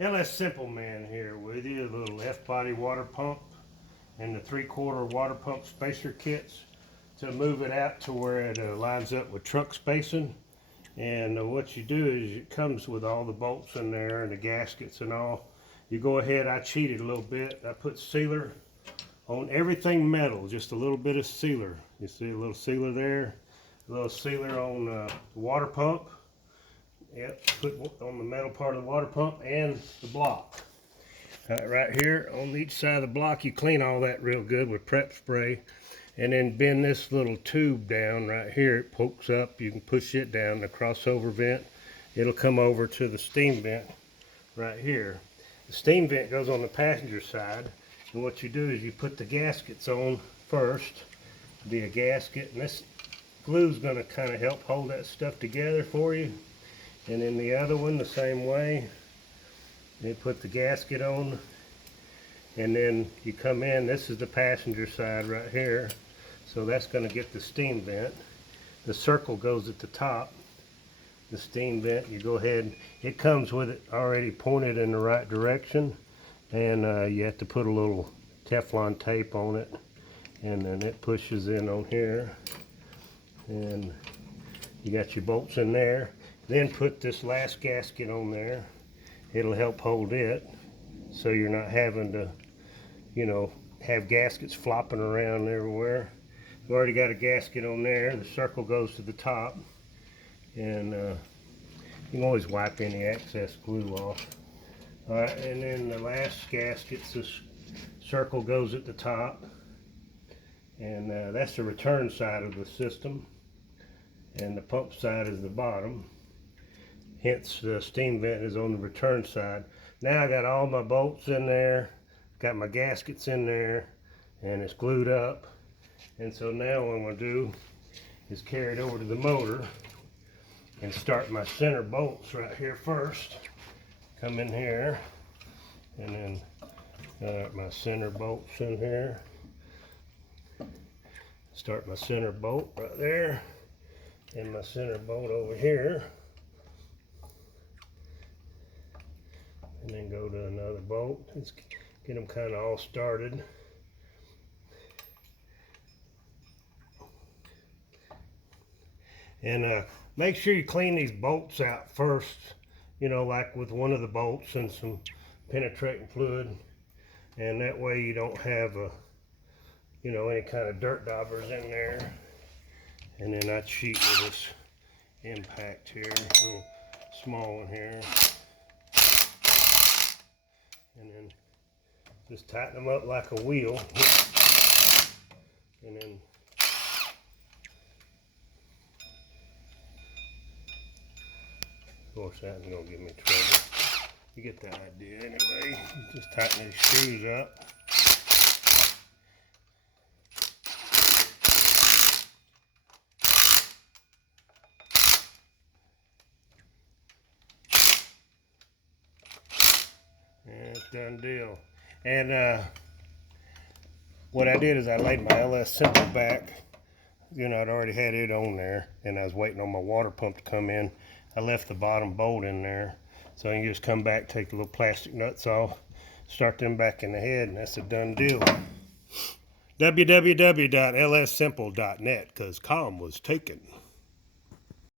lssimpleman here with you. A little F-body water pump and the 3/4 water pump spacer kits to move it out to where it lines up with truck spacing. And what you do is it comes with all the bolts in there and the gaskets and all. You go ahead, I cheated a little bit. I put sealer on everything metal, just a little bit of sealer. You see a little sealer there, a little sealer on the water pump. Yep, put on the metal part of the water pump and the block. Right here on each side of the block, you clean all that real good with prep spray, and then bend this little tube down right here. It pokes up, you can push it down, the crossover vent. It'll come over to the steam vent right here. The steam vent goes on the passenger side, and what you do is you put the gaskets on first. Be a gasket, and this glue is going to kind of help hold that stuff together for you. And then the other one the same way. You put the gasket on, and then you come in. This is the passenger side right here, so that's going to get the steam vent. The circle goes at the top. The steam vent, you go ahead, it comes with it already pointed in the right direction, and you have to put a little Teflon tape on it, and then it pushes in on here, and you got your bolts in there. Then put this last gasket on there. It'll help hold it, so you're not having to, you know, have gaskets flopping around everywhere. You've already got a gasket on there. The circle goes to the top, and you can always wipe any excess glue off. All right, and then the last gasket, this circle goes at the top, and that's the return side of the system, and the pump side is the bottom. Hence the steam vent is on the return side. Now I got all my bolts in there, got my gaskets in there, and it's glued up. And so now what I'm going to do is carry it over to the motor and start my center bolts right here first. Come in here, and then my center bolts in here. Start my center bolt right there, and my center bolt over here. And then go to another bolt. Let's get them kind of all started. And make sure you clean these bolts out first, you know, like with one of the bolts and some penetrating fluid. And that way you don't have you know, any kind of dirt daubers in there. And then I cheat with this impact here, a little small one here. And then just tighten them up like a wheel. And then of course that's gonna give me trouble. You get the idea anyway. Just tighten these screws up. And it's done deal. And what I did is I laid my lssimpleman back. You know, I'd already had it on there, and I was waiting on my water pump to come in. I left the bottom bolt in there, so you can just come back, take the little plastic nuts off, start them back in the head, and that's a done deal. www.lssimple.net, because com was taken.